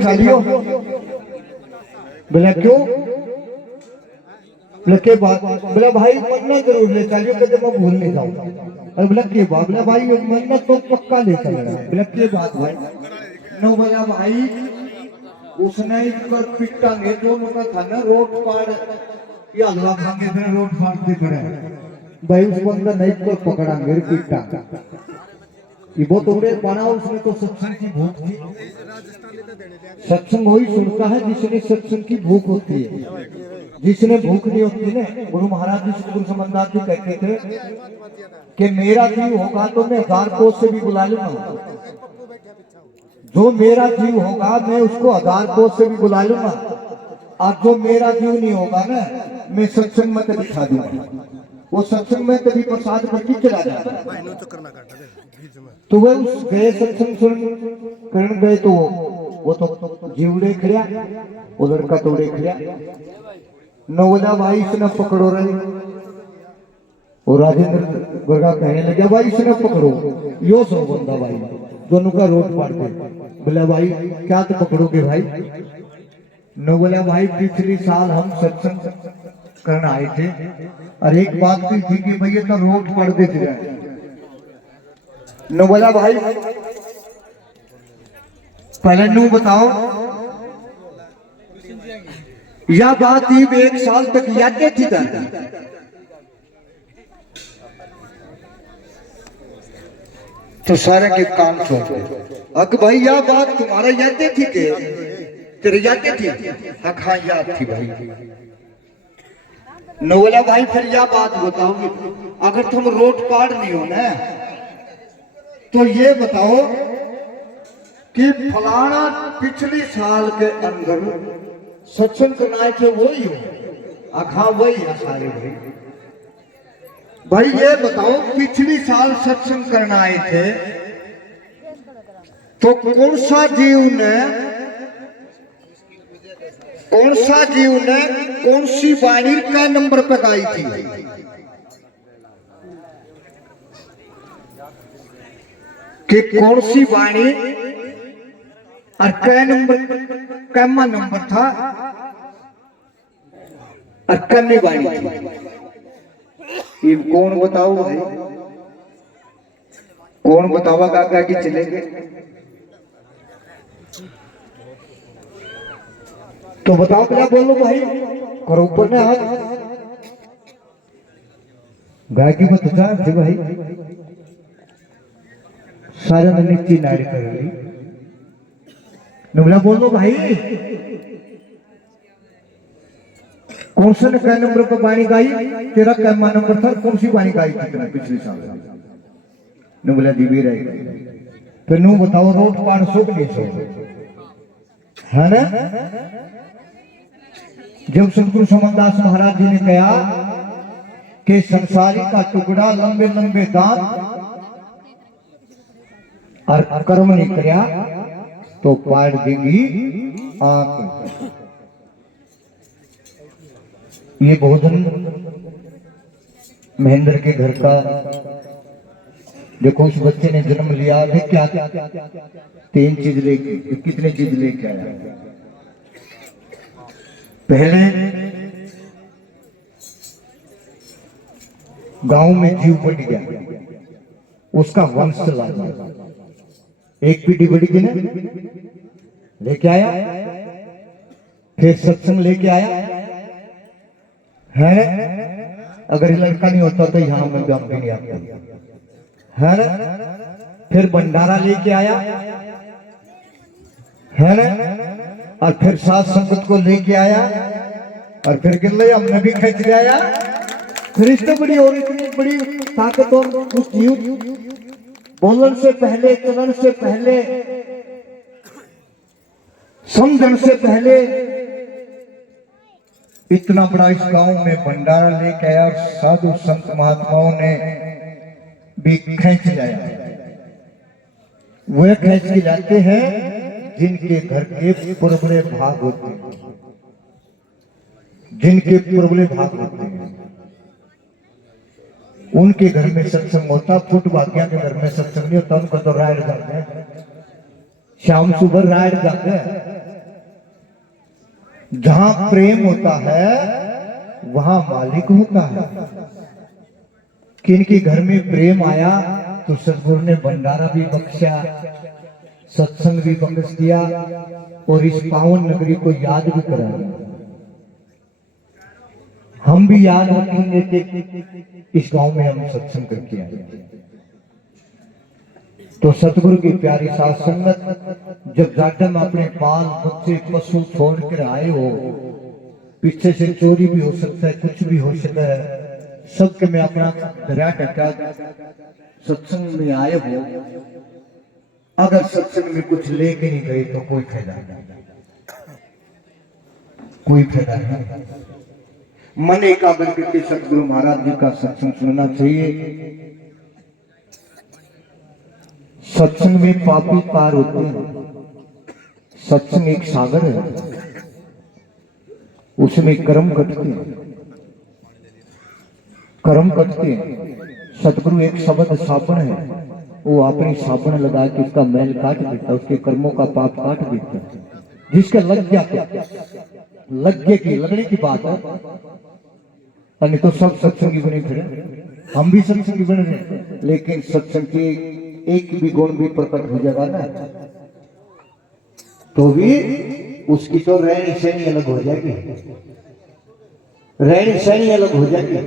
खालियो बोला क्यों बोला के बात बोला भाई मन्नत जरूर ले चलियो कहते मैं भूल नहीं जाऊं। अरे बोला के बात बोला भाई मन्नत तो पक्का ले चलेगा। बोला के बात भाई नो बोला भाई उसने पर पिटांगे दोनों का था ना रोड पार ये हलवा खाएंगे फिर रोड पार से खड़े भाई उस बंदा नहीं को पकड़ांगे पिटा ये बहुत उड़े बना उसने तो सत्संग की भूख थी। सत्संग वही सुनता है जिसने सत्संग की भूख होती है। जिसने भूख नहीं होती ना गुरु महाराज जी गुरु समझदार जी कहते थे कि मेरा जीव होगा तो मैं 1000 कोस से भी बुला लूंगा। जो मेरा जीव होगा मैं उसको 1000 कोस से भी बुला लूंगा और जो मेरा जीव नहीं होगा ना मैं सत्संग में कभी खा दूंगा। वो सत्संग में कभी प्रसाद करके चला जाता है। तो वह उस गए सत्संग सुन करण गए तो वो तो जीवड़े खड़िया उधर का तोड़े खड़िया नवला भाई इसने पकड़ो रहे और राजेंद्र गुरगा कहने लगे भाई इसने पकड़ो यो सो बंदा भाई दोनों का रोड पार दे। बोला भाई क्या तो पकड़ोगे भाई न बोला भाई पिछली साल हम सत्संग करने आए थे और एक बात की थी कि भैया तो रोड पार दे थे न बोला भाई पहले नू बताओ यह बात ही 1 साल तक याद थी तो सारे के काम छोड़ अक भाई यह बात तुम्हारा याद थी के तेरे याद थी हाँ याद थी भाई नोला भाई फिर यह बात बताओगे अगर तुम रोड पार नहीं हो ना तो ये बताओ कि फलाना पिछली साल के अंदर सत्संग करना थे वही हो आखा वही है सारे भाई भाई ये बताओ पिछली साल सत्संग करना आए थे तो कौन सा जीव ने कौन सी वाणी का नंबर पे गाई थी कि कौन सी वाणी और क्या नंबर कैमा नंबर था और कन्नी वाणी थी ये कौन बताओ भाई कौन बतावा काका की चले गए तो बताओ क्या बोलो भाई करो ऊपर ने हाथ गाय की मत थे भाई सारे ने नीचे नाड़ कर ली बोला बोलो भाई कौन से ने क्या नंबर पर वाणी गाई तेरा कैमा नंबर था कौन सी वाणी गाई थी पिछले साल ने बोला दिवी रह फिर नू बताओ रोड पार सो के लिए है ना जब सतगुरु समनदास महाराज जी ने कहा कि संसारी का टुकड़ा लंबे लंबे दांत और कर्म नहीं करया तो पाड़ देंगी आंख। ये भोजन महेंद्र के घर का देखो उस बच्चे ने जन्म लिया है क्या 3 चीज लेके कितने चीज लेके आया। पहले गांव में जीव बढ़ गया उसका वंश चला गया एक पीढ़ी बढ़ गई ना लेके आया फिर सत्संग लेके आया है अगर लड़का नहीं होता तो यहाँ में भी नहीं आता है ना फिर भंडारा लेके आया है ना और फिर साथ संगत को लेके आया और फिर गिल्ले हमने भी खींच आया फिर इससे बड़ी और इतनी बड़ी ताकत और उस जीव बोलन से पहले चलन से पहले समझन से पहले इतना बड़ा इस गांव में भंडारा लेके आया साधु संत महात्माओं ने भी खींच लाया। वह खींच के जाते हैं जिनके घर के पुरबले भाग होते हैं जिनके पुरबले भाग होते हैं उनके घर में सत्संग होता। फुट भाग्या के घर में सत्संग नहीं होता उनका तो रायड जाते हैं शाम सुबह रायड जाते हैं जहां प्रेम होता है वहां मालिक होता है। किनके घर में प्रेम आया तो सतगुरु ने भंडारा भी बख्शा, सत्संग भी बख्श दिया और इस पावन नगरी को याद भी कराया। हम भी याद रखेंगे कि इस गांव में हम सत्संग करके आए। तो सतगुरु की प्यारी साथ संगत, जब जाटम अपने बाल बच्चे पशु छोड़ कर आए हो, पीछे से चोरी भी हो सकता है, कुछ भी हो सकता है, सबके में अपना दरिया टका सत्संग में आए हो, अगर सत्संग में कुछ लेके नहीं गए तो कोई फायदा नहीं, कोई फायदा नहीं। मन एकाग्र करके सतगुरु महाराज जी का सत्संग सुनना चाहिए। सत्संग में पापी पार होते हैं। सत्संग एक सागर है, उसमें कर्म कटते हैं, कर्म कटते हैं। सतगुरु एक शब्द साबुन है, वो अपनी साबुन लगा के उसका मैल काट देता, उसके कर्मों का पाप काट देता। जिसका लग गया लग गए की लगने की बात है, नहीं तो सब सत्संगी बने फिर, हम भी सत्संगी बन रहे, लेकिन सत्संग के एक भी गुण भी प्रकट हो जाएगा ना तो भी उसकी तो रहनी सहनी अलग हो जाएगी, रहनी सहनी अलग हो जाएगी।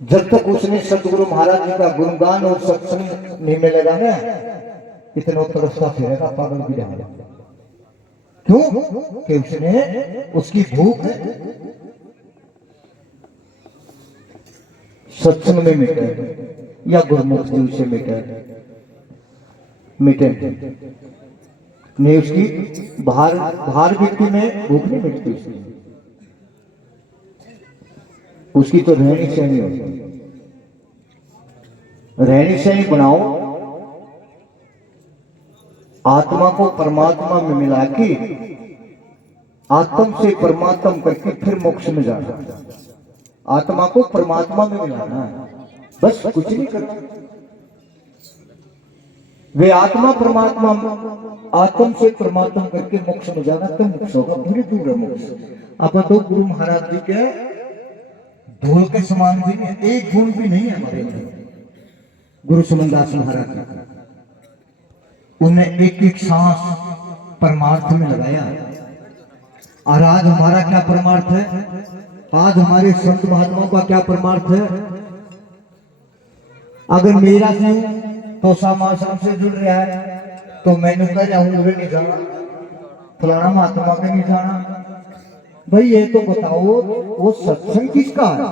जब तक उसने सतगुरु महाराज जी का गुणगान और सत्संग नहीं मिलेगा ना, इतना तरसता फिरेगा पागल भी रहेगा। क्यों कि उसने उसकी भूख सत्संग में मिटे या गुरमुख जी से मिटे नहीं, उसकी बाहर व्यक्ति में भूख नहीं मिटती, उसकी तो रहनी सहनी होती। रहनी सहनी बनाओ, आत्मा को परमात्मा में मिला के आत्म से परमात्मा करके फिर मोक्ष में जाना। आत्मा को परमात्मा में मिलाना है, बस कुछ नहीं करना। वे आत्मा परमात्मा, आत्म से परमात्मा करके मोक्ष में जाना, तो मोक्ष होगा, पूरी दूर है मोक्ष। अब तो गुरु महाराज जी के धूल के समान भी नहीं, एक गुण भी नहीं है हमारे गुरु सुमनदास महाराज जी। उन्हें एक एक सांस परमार्थ में लगाया। और आज हमारा क्या परमार्थ है, आज हमारे संत महात्माओं का क्या परमार्थ है। अगर मेरा जीव तो समाश्रम से जुड़ रहा है तो मैंने कह जाऊंगा नहीं जाना, फलाना महात्मा के नहीं जाना। भाई ये तो बताओ वो सत्संग किसका है,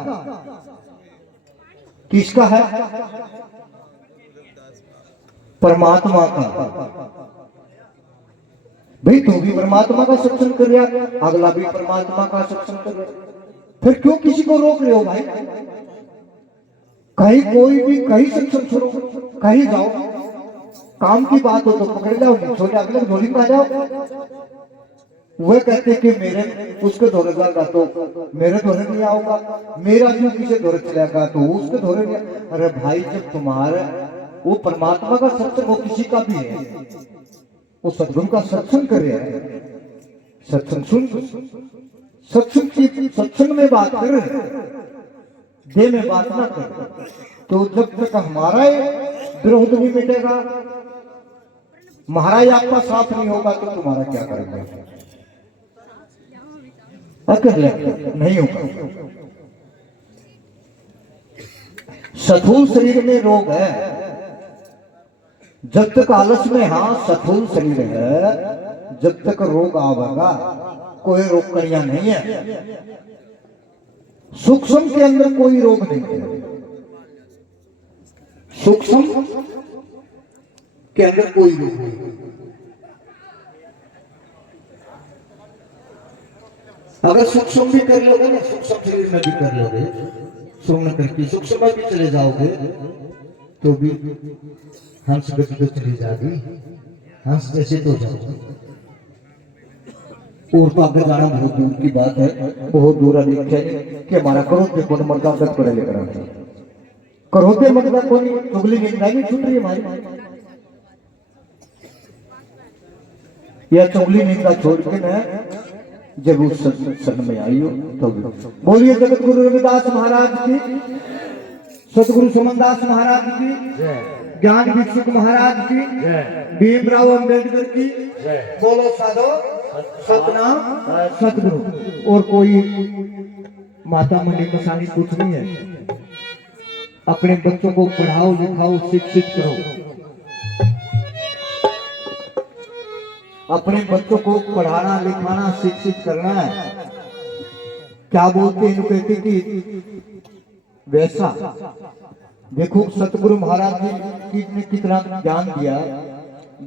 किसका है, परमात्मा का। भाई तू भी परमात्मा का सत्संग कर रहा, अगला भी परमात्मा का सत्संग कर रहा, फिर क्यों किसी को रोक रहे हो भाई। कहीं कोई भी कहीं सत्संग सुनो, कहीं जाओ, काम की बात हो तो पकड़ जाओ, छोटे अगले झोली में आ जाओ। वह कहते कि मेरे उसके दौरे जाएगा तो मेरे दौरे नहीं आऊंगा, मेरा जीव किसी दौरे चलेगा तो उसके दौरे नहीं। अरे भाई जब तुम्हारे वो परमात्मा का सत्संग हो, किसी का भी है, वो सतगुरु का सत्संग कर रहा है, सत्संग सुन, सत्संग की सत्संग में बात कर, देह में बात ना कर। तो जब तक हमारा विरोध नहीं मिटेगा, महाराज आपका साथ नहीं होगा तो तुम्हारा क्या करेंगे, कर ले नहीं होगा। स्थूल शरीर में रोग है, जब तक आलस में हाँ स्थूल शरीर है, जब तक रोग आवेगा कोई रोग कड़िया नहीं है। सूक्ष्म के अंदर कोई रोग नहीं है, सूक्ष्म के अंदर कोई रोग नहीं। अगर सूक्ष्म भी कर लोगे ना, सूक्ष्म शरीर में भी कर लोगे, सुन करके सूक्ष्म में भी चले जाओगे तो भी हंस गति तो चली जाएगी, हंस जैसे तो जाओगे। और तो आगे जाना बहुत दूर की बात है, बहुत दूर है कि हमारा करोते को मर्दा दस पड़े लेकर करोते मतलब को नहीं, चुगली निंदा नहीं छूट रही हमारी। यह चुगली निंदा छोड़ के न जब उस सत्संग में आई हो तो बोलिए जगत गुरु रविदास महाराज की, सतगुरु सुमनदास महाराज की, ज्ञान भिक्षुक महाराज की, भीमराव अम्बेडकर की, बोलो साधो सतनाम सतगुरु। और कोई माता मंडी मसानी कुछ नहीं है। अपने बच्चों को पढ़ाओ लिखाओ शिक्षित करो, अपने बच्चों को पढ़ाना लिखाना शिक्षित करना है। क्या बोलते हैं कहते कि वैसा देखो सतगुरु महाराज जी ने कितना ज्ञान दिया।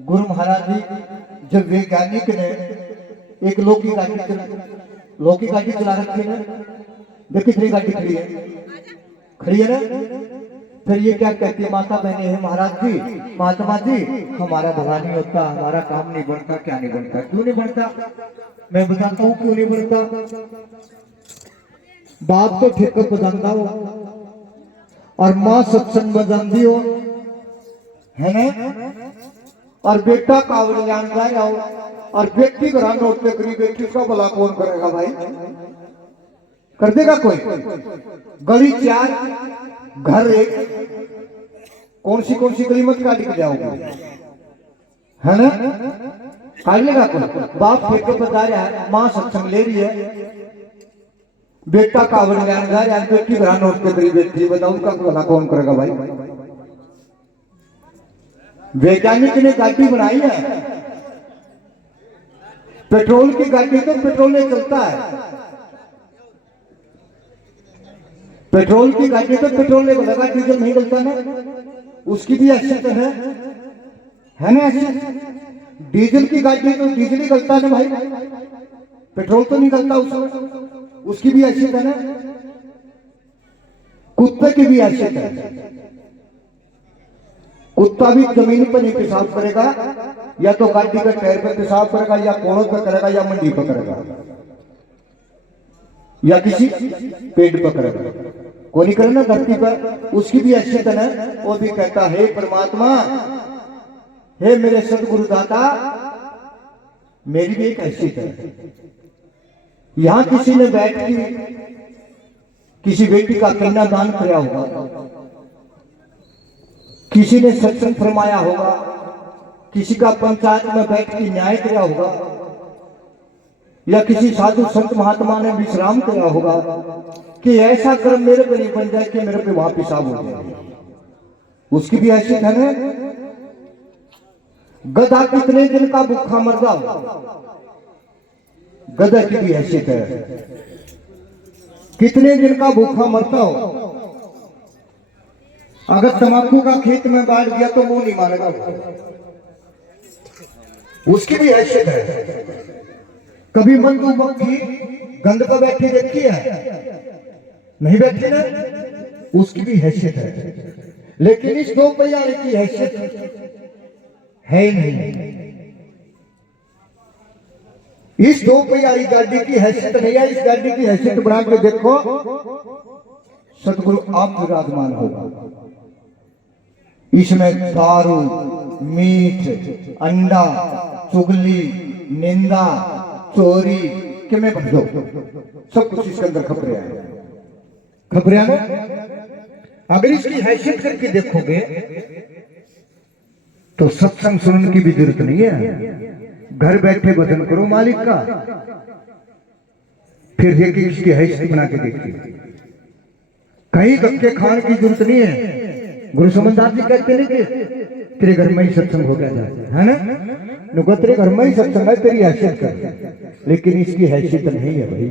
गुरु महाराज जी जब वैज्ञानिक ने एक लौकी गाड़ी चला रखी है, देख कितनी गाड़ी खड़ी है ना। फिर ये क्या कहती है माता बहने है महाराज जी, महात्मा जी हमारा भला नहीं होता, हमारा काम नहीं बनता। क्या नहीं बनता? क्यों नहीं बनता? मैं बताता हूँ क्यों नहीं बनता। बाप तो ठेका बजाता हो और माँ सत्संग बजाती हो, है ना। और बेटा कावड़ जान जाए और व्यक्ति घर नोटते करी, बेटी का भला कौन करेगा भाई? कर देगा कोई? गली 4 घर 1, कौन सी गली मत काट के जाओगे, है ना। काट लेगा कोई? बाप ठेके पर जा रहा है, माँ सत्संग ले रही है, बेटा कावड़ जान जा रहा है, बेटी घर नोटते करी, बेटी बताओ उनका भला कौन करेगा भाई? वैज्ञानिक ने गाड़ी बनाई है, पेट्रोल की गाड़ी तो पेट्रोल में चलता है, पेट्रोल की गाड़ी तो पेट्रोल में लगा, डीजल नहीं चलता ना। उसकी भी हैसियत है ना हैसियत। डीजल की गाड़ी तो डीजल ही चलता है ना भाई, पेट्रोल तो निकलता उसमें, उसकी भी हैसियत है ना। कुत्ते की भी हैसियत है। कुत्ता भी जमीन पर नहीं पेशाब करेगा, या तो गाड़ी का टायर पर पेशाब करेगा, या कोनों पर करेगा, या मंडी पर करेगा, या किसी पेड़ पर करेगा। कोई नहीं करे ना धरती पर, उसकी भी हैसियत है ना। वो भी कहता है परमात्मा, हे मेरे सतगुरु दाता, मेरी भी एक हैसियत है। यहां किसी ने बैठ के किसी बेटी का कन्यादान किया होगा, किसी ने सत्संग फरमाया होगा, किसी का पंचायत में बैठ के न्याय किया होगा, या किसी साधु संत महात्मा ने विश्राम किया होगा कि ऐसा कर्म मेरे पे नहीं बन जाए कि मेरे पे वहां पेशाब हो जाए। उसकी भी हैसियत है ना। गधा कितने दिन का भूखा मर जाओ, गधा की भी हैसियत है। कितने दिन का भूखा मरता हो। अगर तंबाकू का खेत में बाढ़ गया तो मुंह नहीं मारेगा, उसकी भी हैसियत है। कभी मधुमक्खी गंध पर बैठी देखी है? नहीं बैठी ना, उसकी भी हैसियत है। लेकिन इस 2 पहिया की हैसियत है ही नहीं। इस 2 पहिया गाड़ी की हैसियत नहीं है। इस गाड़ी की हैसियत बना के देखो, सतगुरु आप विराजमान होगा। इसमें दारू, मीठ, अंडा, चुगली, निंदा, चोरी कि मैं भर दो, सब कुछ इसके अंदर खपरिया है। खपरिया ना। अगर इसकी हैसियत करके देखोगे तो सत्संग सुनने की भी जरूरत नहीं है। घर बैठे भजन करो मालिक का, फिर देखिए इसकी हैसियत बना के देखिए। कहीं धक्के खाने की जरूरत नहीं है। गुरु सुमनदास जी कहते नहीं कि तेरे घर में ही सत्संग हो गया जाए, है ना। तेरे घर में ही सत्संग है, तेरी हैसियत कर। लेकिन इसकी हैसियत नहीं है भाई।